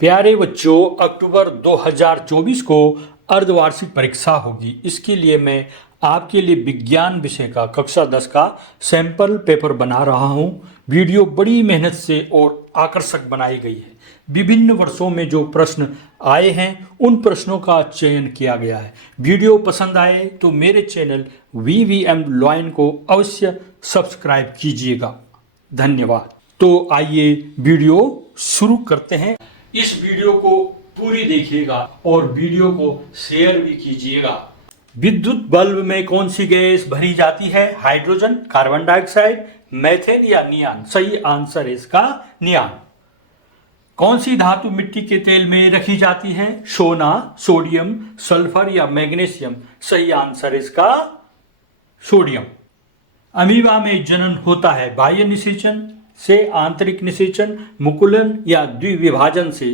प्यारे बच्चों, अक्टूबर 2024 को अर्धवार्षिक परीक्षा होगी। इसके लिए मैं आपके लिए विज्ञान विषय का कक्षा 10 का सैंपल पेपर बना रहा हूं। वीडियो बड़ी मेहनत से और आकर्षक बनाई गई है। विभिन्न वर्षों में जो प्रश्न आए हैं उन प्रश्नों का चयन किया गया है। वीडियो पसंद आए तो मेरे चैनल VVM लॉइन को अवश्य सब्सक्राइब कीजिएगा। धन्यवाद। तो आइए वीडियो शुरू करते हैं। इस वीडियो को पूरी देखिएगा और वीडियो को शेयर भी कीजिएगा। विद्युत बल्ब में कौन सी गैस भरी जाती है? हाइड्रोजन, कार्बन डाइऑक्साइड, मीथेन या नियान? सही आंसर है इसका नियान। कौन सी धातु मिट्टी के तेल में रखी जाती है? सोना, सोडियम, सल्फर या मैग्नीशियम? सही आंसर है इसका सोडियम। अमीबा में जनन होता है बाह्य निषेचन से, आंतरिक निषेचन, मुकुलन या द्विविभाजन से?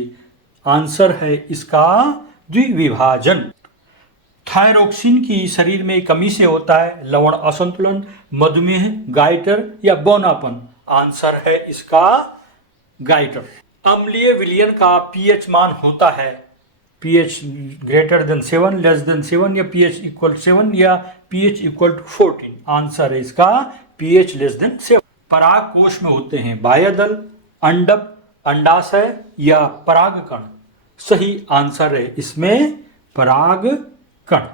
आंसर है इसका द्विविभाजन। थायरोक्सिन की शरीर में कमी से होता है लवण असंतुलन, मधुमेह, गाइटर या बौनापन? आंसर है इसका गाइटर। अम्लीय विलयन का पीएच मान होता है pH greater than 7, less than 7 या pH इक्वल 7 या pH इक्वल टू 14? आंसर है इसका pH लेस देन 7। पराग कोश में होते हैं बाह्यदल, अंडक, अंडाशय या परागकण? सही आंसर है इसमें परागकण।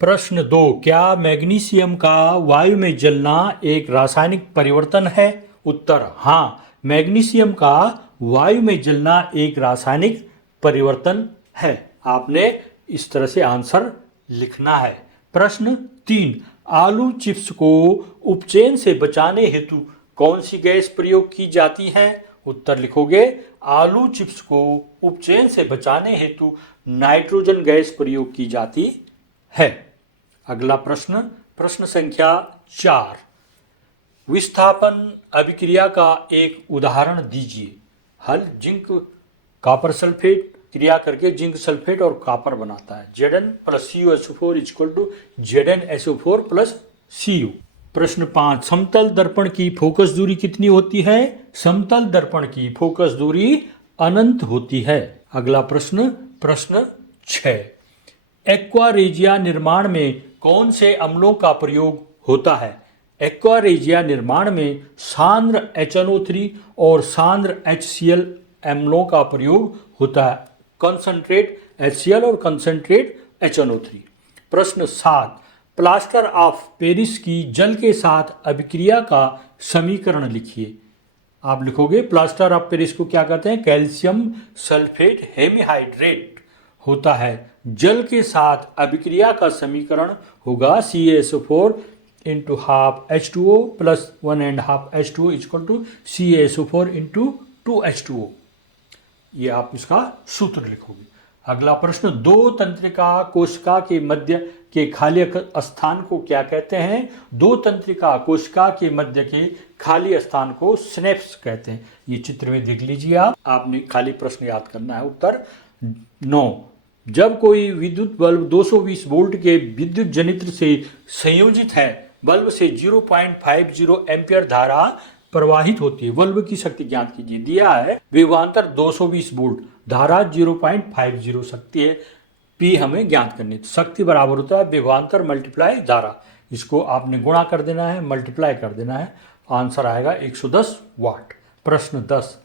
प्रश्न 2, क्या मैग्नीशियम का वायु में जलना एक रासायनिक परिवर्तन है? उत्तर हाँ, मैग्नीशियम का वायु में जलना एक रासायनिक परिवर्तन है। आपने इस तरह से आंसर लिखना है। प्रश्न 3, आलू चिप्स को उपचयन से बचाने हेतु कौन सी गैस प्रयोग की जाती है? उत्तर लिखोगे आलू चिप्स को उपचयन से बचाने हेतु नाइट्रोजन गैस प्रयोग की जाती है। अगला प्रश्न, प्रश्न संख्या 4, विस्थापन अभिक्रिया का एक उदाहरण दीजिए। हल जिंक कॉपर सल्फेट क्रिया करके जिंक सल्फेट और कॉपर बनाता है। Zn plus CuSO4 equal to ZnSO4 plus Cu। प्रश्न 5, समतल दर्पण की फोकस दूरी कितनी होती है? समतल दर्पण की फोकस दूरी अनंत होती है। अगला प्रश्न, प्रश्न 6, एक्वारेजिया निर्माण में कौन से अम्लों का प्रयोग होता है? एक्वारेजिया निर्माण में सांद्र HNO3 और सांद्र HCl अम्लों का प्रयोग होता है। कंसंट्रेट HCl और कंसंट्रेट HNO3। प्रश्न 7, प्लास्टर ऑफ पेरिस की जल के साथ अभिक्रिया का समीकरण लिखिए। आप लिखोगे प्लास्टर ऑफ पेरिस को क्या कहते हैं? कैल्शियम सल्फेट हेमीहाइड्रेट होता है। जल के साथ अभिक्रिया का समीकरण होगा CaSO4 into half H2O plus 1.5 H2O equal to CaSO4 into 2H2O। ये आप इसका सूत्र लिखोगे। अगला प्रश्न, दो तंत्रिका कोशिका के मध्य के खाली स्थान को क्या कहते हैं? दो तंत्रिका कोशिका के मध्य के खाली स्थान को सिनेप्स कहते हैं। ये चित्र में देख लीजिए आपने खाली प्रश्न याद करना है। उत्तर 9, जब कोई विद्युत बल्ब 220 वोल्ट के विद्युत जनित्र से संयोजित है, बल्ब से 0.50 एम्पियर धारा प्रवाहित होती है। बल्ब की शक्ति ज्ञात कीजिए। दिया है विभवांतर 220 वोल्ट, धारा 0.50 शक्ति है, P हमें ज्ञात करनी है। तो शक्ति बराबर होता है विभवांतर मल्टीप्लाई धारा। इसको आपने गुणा कर देना है, मल्टीप्लाई कर देना है, आंसर आएगा 110 वाट। प्रश्न 10,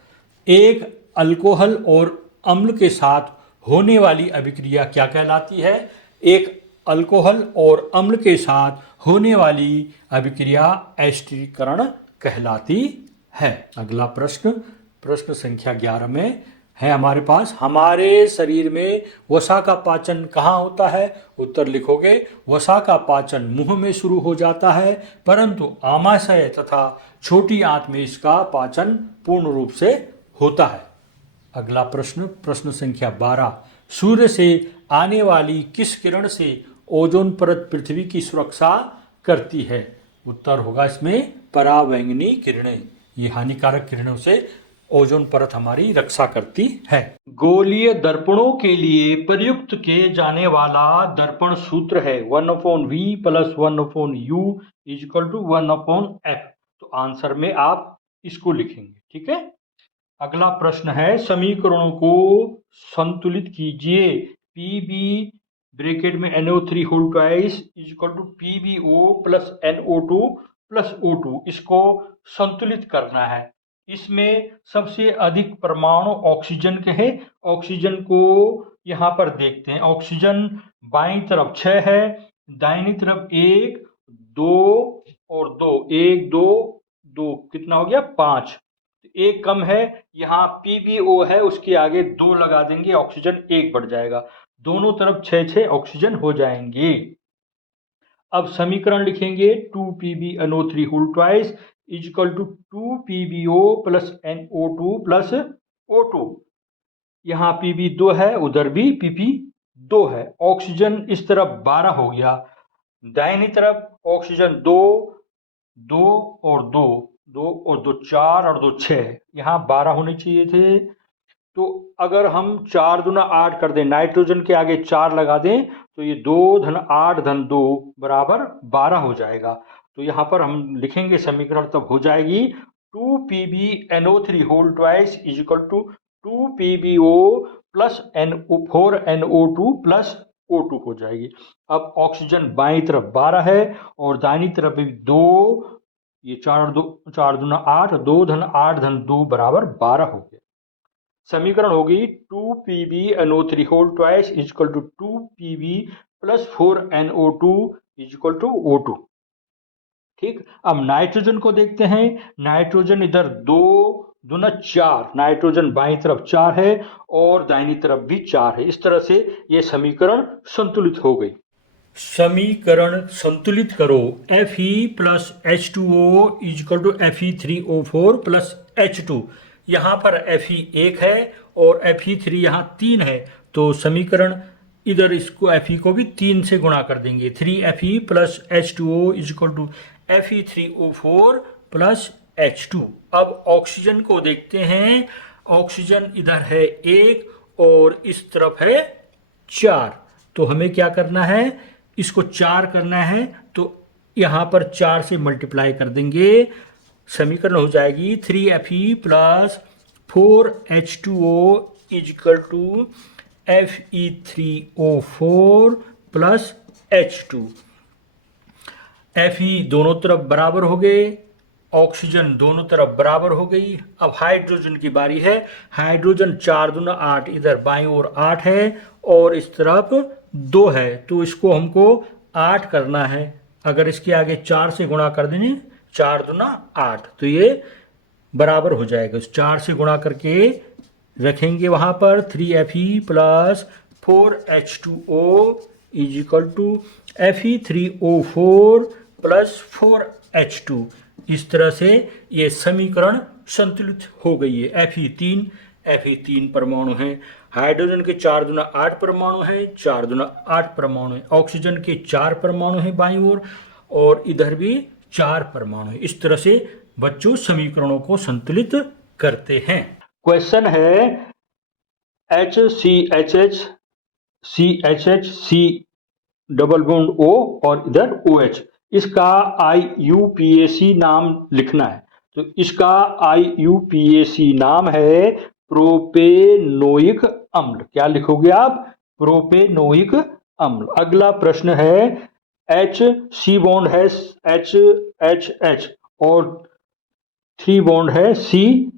एक अल्कोहल और अम्ल के साथ होने वाली अभिक्रिया क्या कहलाती है? एक अल्कोहल और अम्ल के साथ होने वाली अभिक्रिया एस्टरीकरण कहलाती है। अगला प्रश्न, प्रश्न संख्या 11 में है हमारे पास, हमारे शरीर में वसा का पाचन कहाँ होता है? उत्तर लिखोगे वसा का पाचन मुंह में शुरू हो जाता है, परंतु आमाशय तथा छोटी आंत में इसका पाचन पूर्ण रूप से होता है। अगला प्रश्न, प्रश्न संख्या 12, सूर्य से आने वाली किस किरण से ओजोन परत पृथ्वी की सुरक्षा करती है? उत्तर होगा इसमें परावैंगनी किरणें। ये हानिकारक किरणों से ओजोन परत हमारी रक्षा करती है। गोलीय दर्पणों के लिए प्रयुक्त किए जाने वाला दर्पण सूत्र है 1/V plus 1/U equal to 1/F। तो आंसर में आप इसको लिखेंगे। ठीक है। अगला प्रश्न है, समीकरणों को संतुलित कीजिए। Pb ब्रैकेट में NO3 whole twice is equal to PbO plus NO2 plus O2, इसको संतुलित करना है। इसमें सबसे अधिक परमाणु ऑक्सीजन के हैं। ऑक्सीजन को यहाँ पर देखते हैं। ऑक्सीजन बाईं तरफ 6 है, दाहिनी तरफ 1 2 और 2, 1 2 2, कितना हो गया 5। एक कम है, यहाँ PbO है, उसके आगे 2 लगा देंगे, ऑक्सीजन 1 बढ़ जाएगा। दोनों तरफ 6 ऑक्सीजन हो जाएंगे। अब समीकरण लिखेंगे 2PbNO3 whole twice is equal to 2PbO plus NO2 plus O2। यहाँ Pb 2 है, उधर भी Pp 2 है। ऑक्सीजन इस तरफ 12 हो गया, दाहिनी तरफ ऑक्सीजन 2 2 और 2 2 और 2 4 और 2 6, यहाँ 12 होने चाहिए थे। तो अगर हम 4 दूना 8 कर दें, नाइट्रोजन के आगे 4 लगा दें, तो ये 2 धन 8 धन 2 बराबर 12 हो जाएगा। तो यहाँ पर हम लिखेंगे समीकरण, तब हो जाएगी 2PbNO3 whole twice is equal to 2PbO plus 4NO2 plus O2 हो जाएगी। अब ऑक्सीजन बाईं तरफ 12 है और दाहिनी तरफ भी 2, ये 4 दूना 8, 2 धन 8 धन 2 बराबर 12 हो गया। समीकरण होगी 2PbNO3 whole twice is equal to 2Pb plus 4NO2 is equal to O2। ठीक, अब नाइट्रोजन को देखते हैं। नाइट्रोजन इधर 2 दूना 4, नाइट्रोजन बाईं तरफ 4 है और दाहिनी तरफ भी 4 है। इस तरह से ये समीकरण संतुलित हो गई। समीकरण संतुलित करो। Fe plus H2O is equal to Fe3O4 plus H2। यहाँ पर Fe 1 है और Fe3 यहाँ 3 है, तो समीकरण इधर इसको Fe को भी 3 से गुणा कर देंगे। 3Fe plus H2O is equal to Fe3O4 plus H2। अब ऑक्सीजन को देखते हैं। ऑक्सीजन इधर है 1 और इस तरफ है 4, तो हमें क्या करना है, इसको 4 करना है, तो यहाँ पर 4 से मल्टीप्लाई कर देंगे। समीकरण हो जाएगी 3Fe plus 4H2O is equal to Fe3O4 plus H2। Fe दोनों तरफ बराबर हो गए, ऑक्सीजन दोनों तरफ बराबर हो गई। अब हाइड्रोजन की बारी है। हाइड्रोजन 4 दूना 8, इधर बाईं ओर 8 है और इस तरफ 2 है, तो इसको हमको 8 करना है। अगर इसके आगे 4 से गुणा कर देंगे, 4 दूना 8, तो ये बराबर हो जाएगा। इस 4 से गुणा करके रखेंगे वहाँ पर 3Fe plus 4H2O is equal to Fe3O4 plus 4H2। इस तरह से ये समीकरण संतुलित हो गई है। Fe3 परमाणु है। हाइड्रोजन के 4 दूना 8 परमाणु है, 4 दूना 8 परमाणु है। ऑक्सीजन के 4 परमाणु है बाईं ओर और इधर भी 4 परमाणु है। इस तरह से बच्चों समीकरणों को संतुलित करते हैं। क्वेश्चन है HCHH CHH C double bond O और इधर OH, इसका IUPAC नाम लिखना है। तो इसका IUPAC नाम है प्रोपेनोइक अम्ल। क्या लिखोगे आप? प्रोपेनोइक अम्ल। अगला प्रश्न है H C बॉन्ड है HHH और 3 बॉन्ड है C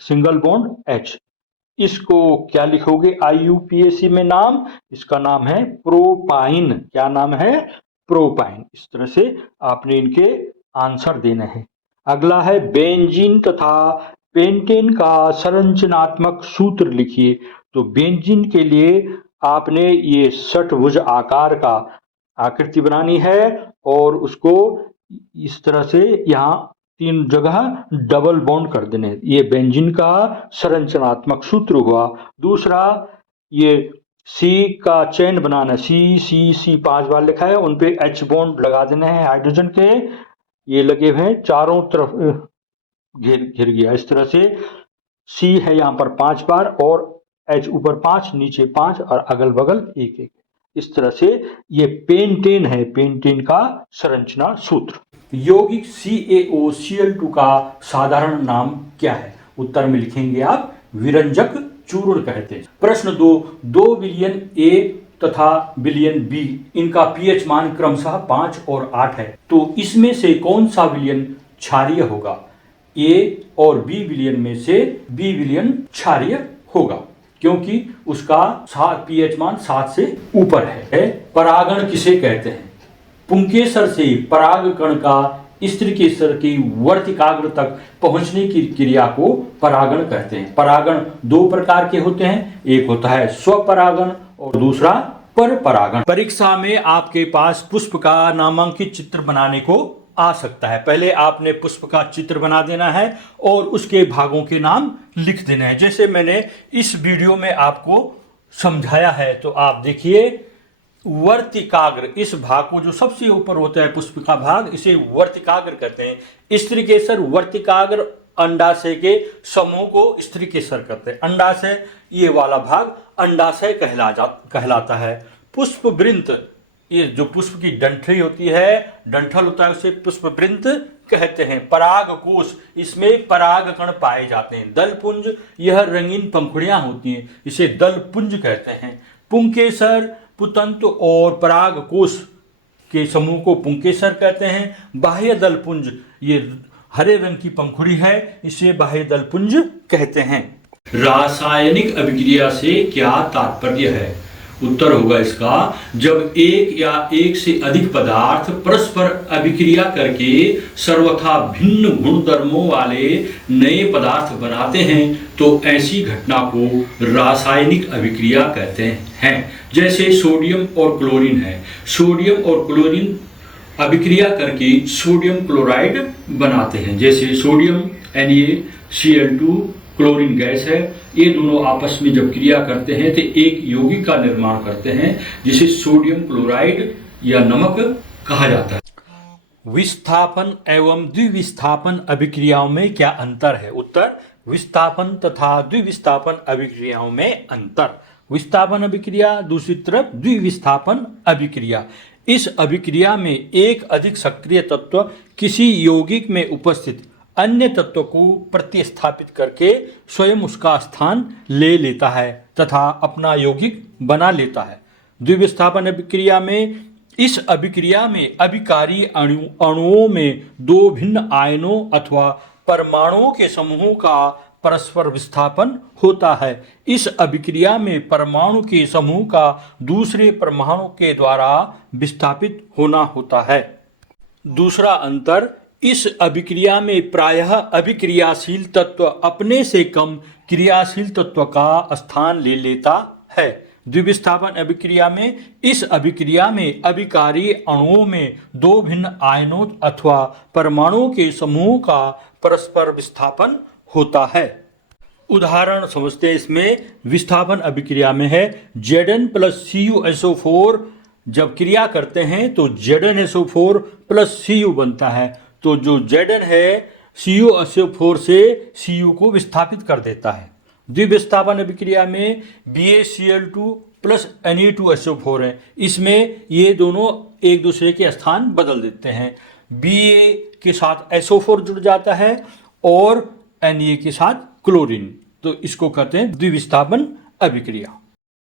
सिंगल बॉन्ड H। इसको क्या लिखोगे IUPAC में नाम? इसका नाम है प्रोपाइन। क्या नाम है? प्रोपाइन। इस तरह से आपने इनके आंसर देने हैं। अगला है बेंजीन तथा पेंटेन का संरचनात्मक सूत्र लिखिए। तो बेंजीन के लिए आपने ये षटभुज आकार का आकृति बनानी है और उसको इस तरह से यहाँ 3 जगह डबल बॉन्ड कर देने। ये बेंजीन का संरचनात्मक सूत्र हुआ। दूसरा, ये C का चेन बनाना, C 5 बार लिखा है, उन पे H बॉन्ड लगा देने हैं हाइड्रोजन के। ये लगे हुए हैं चारों तरफ, घिर गया। इस तरह से C है यहाँ पर 5 बार और H ऊपर 5 नीचे 5 और अगल बगल 1 इस तरह से ये पेंटेन है, पेंटेन का संरचना सूत्र। यौगिक CaOCl2 का साधारण नाम क्या है? उत्तर में लिखेंगे आप विरंजक चूर्ण कहते हैं। प्रश्न 2 बिलियन ए तथा बिलियन बी, इनका पीएच मान क्रमशः 5 और 8 है, तो इसमें से कौन सा विलयन क्षारीय होगा? ए और बी विलयन में से बी विलयन क्षारीय होगा, क्योंकि उसका पीएच मान 7 से ऊपर है। परागण किसे कहते हैं? पुंकेसर से परागकण का स्त्रीकेसर की वर्तिकाग्र तक पहुंचने की क्रिया को परागण कहते हैं। परागण 2 प्रकार के होते हैं, एक होता है स्वपरागण और दूसरा पर परागण। परीक्षा में आपके पास पुष्प का नामांकित चित्र बनाने को आ सकता है। पहले आपने पुष्प का चित्र बना देना है और उसके भागों के नाम लिख देने हैं, जैसे मैंने इस वीडियो में आपको समझाया है। तो आप देखिए, वर्तिकाग्र, इस भाग को जो सबसे ऊपर होता है पुष्प का भाग, इसे वर्तिकाग्र कहते हैं। स्त्रीकेसर वर्तिकाग्र अंडाशय के समूह को स्त्रीकेसर कहते हैं। अंडाशय, ये वाला भाग अंडाशय कहलाता है। पुष्पवृंत, ये जो पुष्प की डंठली होती है, डंठल होता है, उसे पुष्पवृंत कहते हैं। परागकोश, इसमें परागकण पाए जाते हैं। दलपुंज, यह रंगीन पंखुड़ियां होती हैं, इसे दलपुंज कहते हैं। पुंकेसर, पुतंत्र और परागकोश के समूह को पुंकेसर कहते हैं। बाह्य दलपुंज, ये हरे रंग की पंखुड़ी है, इसे बाह्य दलपुंज कहते हैं। रासायनिक अभिक्रिया से क्या तात्पर्य है? उत्तर होगा इसका, जब एक या एक से अधिक पदार्थ परस्पर अभिक्रिया करके सर्वथा भिन्न गुणधर्मों वाले नए पदार्थ बनाते हैं, तो ऐसी घटना को रासायनिक अभिक्रिया कहते हैं। जैसे सोडियम और क्लोरीन है, सोडियम और क्लोरीन अभिक्रिया करके सोडियम क्लोराइड बनाते हैं। जैसे सोडियम NaCl2 क्लोरीन गैस है, ये दोनों आपस में जब क्रिया करते हैं तो एक यौगिक का निर्माण करते हैं, जिसे सोडियम क्लोराइड या नमक कहा जाता है। विस्थापन एवं द्विविस्थापन अभिक्रियाओं में क्या अंतर है? उत्तर, विस्थापन तथा द्विविस्थापन अभिक्रियाओं में अंतर। विस्थापन अभिक्रिया, दूसरी तरफ द्विविस्थापन अभिक्रिया। इस अभिक्रिया में एक अधिक सक्रिय तत्व किसी यौगिक में उपस्थित अन्य तत्व को प्रतिस्थापित करके स्वयं उसका स्थान ले लेता है तथा अपना यौगिक बना लेता है। द्विविस्थापन अभिक्रिया में, इस अभिक्रिया में अभिकारी अणुओं में 2 भिन्न आयनों अथवा परमाणुओं के समूहों का परस्पर विस्थापन होता है। इस अभिक्रिया में परमाणु के समूह का दूसरे परमाणु के द्वारा विस्थापित होना होता है। दूसरा अंतर, इस अभिक्रिया में प्रायः अभिक्रियाशील तत्व अपने से कम क्रियाशील तत्व का स्थान ले लेता है। द्विविस्थापन अभिक्रिया में, इस अभिक्रिया में अभिकारी अणुओं में 2 भिन्न आयनों अथवा परमाणुओं के समूह का परस्पर विस्थापन होता है। उदाहरण समझते हैं इसमें। विस्थापन अभिक्रिया में है Zn + CuSO4, जब क्रिया करते हैं तो ZnSO4 + Cu बनता है। तो जो Zn है CuSO4 से Cu को विस्थापित कर देता है। द्विविस्थापन अभिक्रिया में BaCl2 + Ne2SO4 है, इसमें ये दोनों एक दूसरे के स्थान बदल देते हैं। Ba के साथ SO4 जुड़ जाता है और Na के साथ क्लोरीन, तो इसको कहते हैं द्विविस्थापन अभिक्रिया।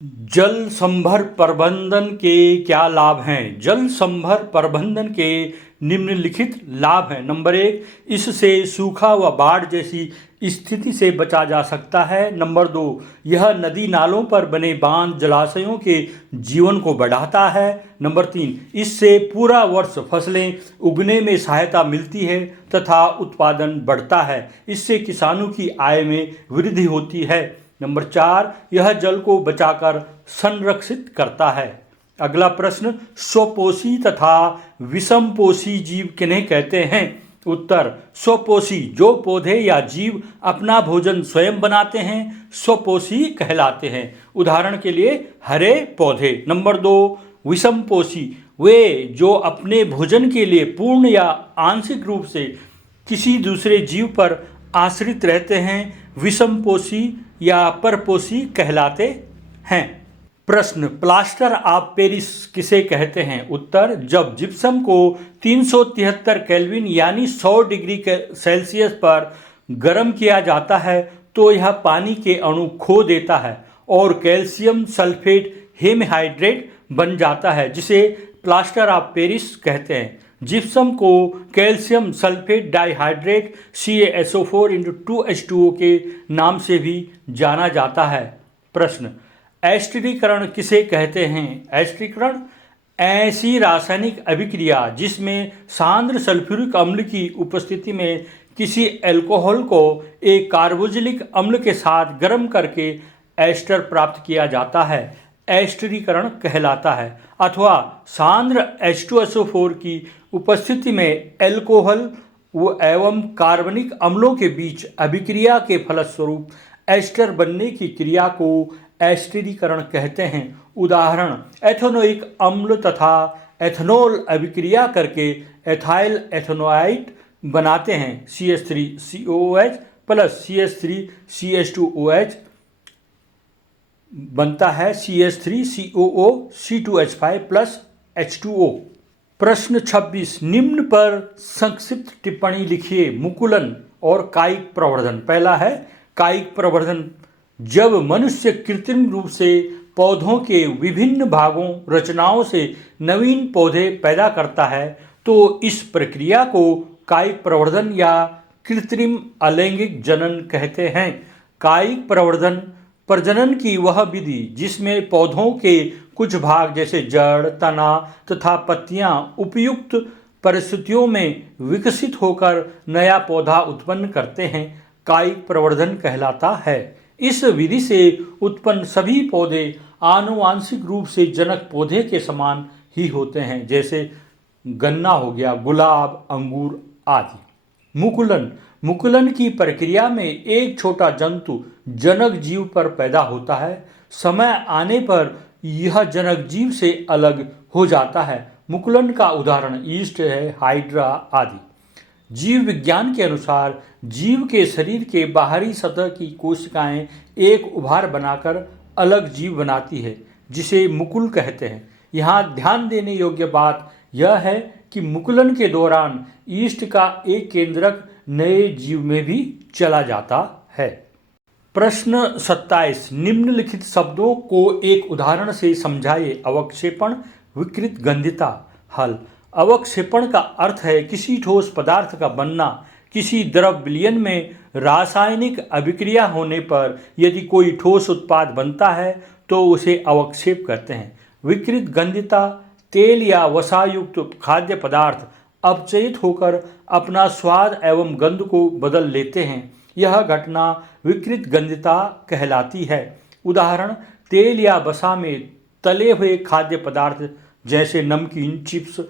जल संभर प्रबंधन के क्या लाभ हैं? जल संभर प्रबंधन के निम्नलिखित लाभ हैं। नंबर 1, इससे सूखा व बाढ़ जैसी स्थिति से बचा जा सकता है। नंबर 2, यह नदी नालों पर बने बांध जलाशयों के जीवन को बढ़ाता है। नंबर 3, इससे पूरा वर्ष फसलें उगने में सहायता मिलती है तथा उत्पादन बढ़ता है। इससे किसानों की आय में वृद्धि होती है। नंबर 4, यह जल को बचाकर संरक्षित करता है। अगला प्रश्न, स्वपोषी तथा विषमपोषी जीव किन्हें कहते हैं? उत्तर, स्वपोषी, जो पौधे या जीव अपना भोजन स्वयं बनाते हैं, स्वपोषी कहलाते हैं। उदाहरण के लिए हरे पौधे। नंबर 2, विषमपोषी, वे जो अपने भोजन के लिए पूर्ण या आंशिक रूप से किसी दूसरे जीव पर आश्रित रहते हैं, विषमपोषी या परपोषी कहलाते हैं। प्रश्न, प्लास्टर ऑफ पेरिस किसे कहते हैं? उत्तर, जब जिप्सम को 373 केल्विन यानी 100 डिग्री सेल्सियस पर गर्म किया जाता है तो यह पानी के अणु खो देता है और कैल्शियम सल्फेट हेमहाइड्रेट बन जाता है, जिसे प्लास्टर ऑफ पेरिस कहते हैं। जिप्सम को कैल्शियम सल्फेट डाइहाइड्रेट CaSO4 के नाम से भी जाना जाता है। प्रश्न, एस्टरीकरण किसे कहते हैं? एस्टरीकरण ऐसी रासायनिक अभिक्रिया जिसमें सांद्र सल्फ्यूरिक अम्ल की उपस्थिति में किसी अल्कोहल को एक कार्बोक्सिलिक अम्ल के साथ गर्म करके एस्टर प्राप्त किया जाता है, एस्टरीकरण कहलाता है। अथवा सांद्र H2SO4 की उपस्थिति में अल्कोहल एवं कार्बनिक अम्लों के बीच अभिक्रिया के फलस्वरूप एस्टर बनने की क्रिया को एस्टरीकरण कहते हैं। उदाहरण, एथेनोइक अम्ल तथा एथेनॉल अभिक्रिया करके एथाइल एथेनोआइड बनाते हैं। CH3COOH प्लस CH3CH2OH बनता है CH3COO C2H5 प्लस H2O। प्रश्न 26, निम्न पर संक्षिप्त टिप्पणी लिखिए। मुकुलन और कायिक प्रवर्धन। पहला है कायिक प्रवर्धन। जब मनुष्य कृत्रिम रूप से पौधों के विभिन्न भागों रचनाओं से नवीन पौधे पैदा करता है तो इस प्रक्रिया को कायिक प्रवर्धन या कृत्रिम अलैंगिक जनन कहते हैं। कायिक प्रवर्धन प्रजनन की वह विधि जिसमें पौधों के कुछ भाग जैसे जड़, तना तथा पत्तियां उपयुक्त परिस्थितियों में विकसित होकर नया पौधा उत्पन्न करते हैं, कायिक प्रवर्धन कहलाता है। इस विधि से उत्पन्न सभी पौधे आनुवांशिक रूप से जनक पौधे के समान ही होते हैं, जैसे गन्ना हो गया, गुलाब, अंगूर आदि। मुकुलन की प्रक्रिया में एक छोटा जंतु जनक जीव पर पैदा होता है। समय आने पर यह जनक जीव से अलग हो जाता है। मुकुलन का उदाहरण ईस्ट है, हाइड्रा आदि। जीव विज्ञान के अनुसार जीव के शरीर के बाहरी सतह की कोशिकाएं एक उभार बनाकर अलग जीव बनाती है, जिसे मुकुल कहते हैं। यहाँ ध्यान देने योग्य बात यह है कि मुकुलन के दौरान ईस्ट का एक केंद्रक नए जीव में भी चला जाता है। प्रश्न 27, निम्नलिखित शब्दों को एक उदाहरण से समझाइए। अवक्षेपण, विकृत गंधिता। हल। अवक्षेपण का अर्थ है किसी ठोस पदार्थ का बनना। किसी द्रव विलयन में रासायनिक अभिक्रिया होने पर यदि कोई ठोस उत्पाद बनता है तो उसे अवक्षेप कहते हैं। विकृत गंधिता, तेल या वसायुक्त खाद्य पदार्थ अपचयित होकर अपना स्वाद एवं गंध को बदल लेते हैं, यह घटना विकृत गंधिता कहलाती है। उदाहरण, तेल या वसा में तले हुए खाद्य पदार्थ जैसे नमकीन, चिप्स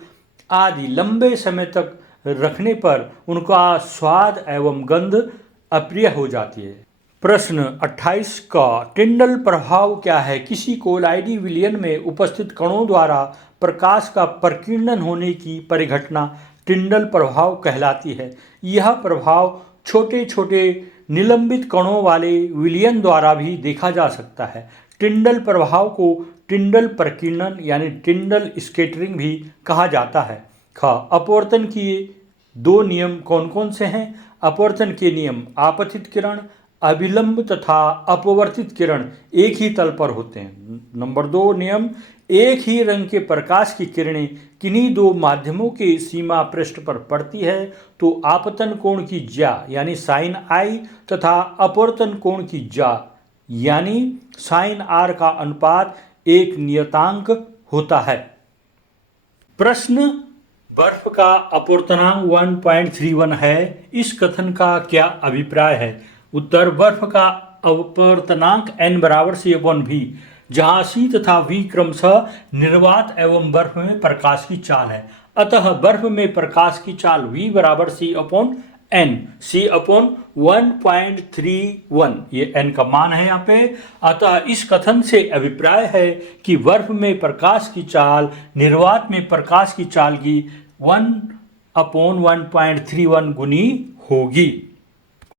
आदि लंबे समय तक रखने पर उनका स्वाद एवं गंध अप्रिय हो जाती है। प्रश्न 28 का टिंडल प्रभाव क्या है? किसी कोलाइडी विलयन में उपस्थित कणों द्वारा प्रकाश का प्रकीर्णन होने की परिघटना टिंडल प्रभाव कहलाती है। यह प्रभाव छोटे छोटे निलंबित कणों वाले विलयन द्वारा भी देखा जा सकता है। टिंडल प्रभाव को टिंडल प्रकीर्णन यानी टिंडल स्कैटरिंग भी कहा जाता है। अपवर्तन के दो नियम कौन कौन से हैं? अपवर्तन के नियम, आपतित किरण, अभिलंब तथा अपवर्तित किरण एक ही तल पर होते हैं। नंबर 2 नियम, एक ही रंग के प्रकाश की किरणें किन्हीं दो माध्यमों के सीमा पृष्ठ पर पड़ती है तो आपतन कोण की ज्या यानी साइन आई तथा अपवर्तन कोण की ज्या यानी साइन आर का अनुपात एक नियतांक होता है। प्रश्न, बर्फ का अपवर्तनांक 1.31 है, इस कथन का क्या अभिप्राय है? उत्तर, बर्फ का अपवर्तनांक n बराबर C/V, जहाँ C तथा V क्रमशः निर्वात एवं बर्फ में प्रकाश की चाल है। अतः बर्फ में प्रकाश की चाल V बराबर C/N, C/1.31, ये n का मान है यहाँ पे। अतः इस कथन से अभिप्राय है कि बर्फ में प्रकाश की चाल निर्वात में प्रकाश की चाल की 1/1.31 गुनी होगी।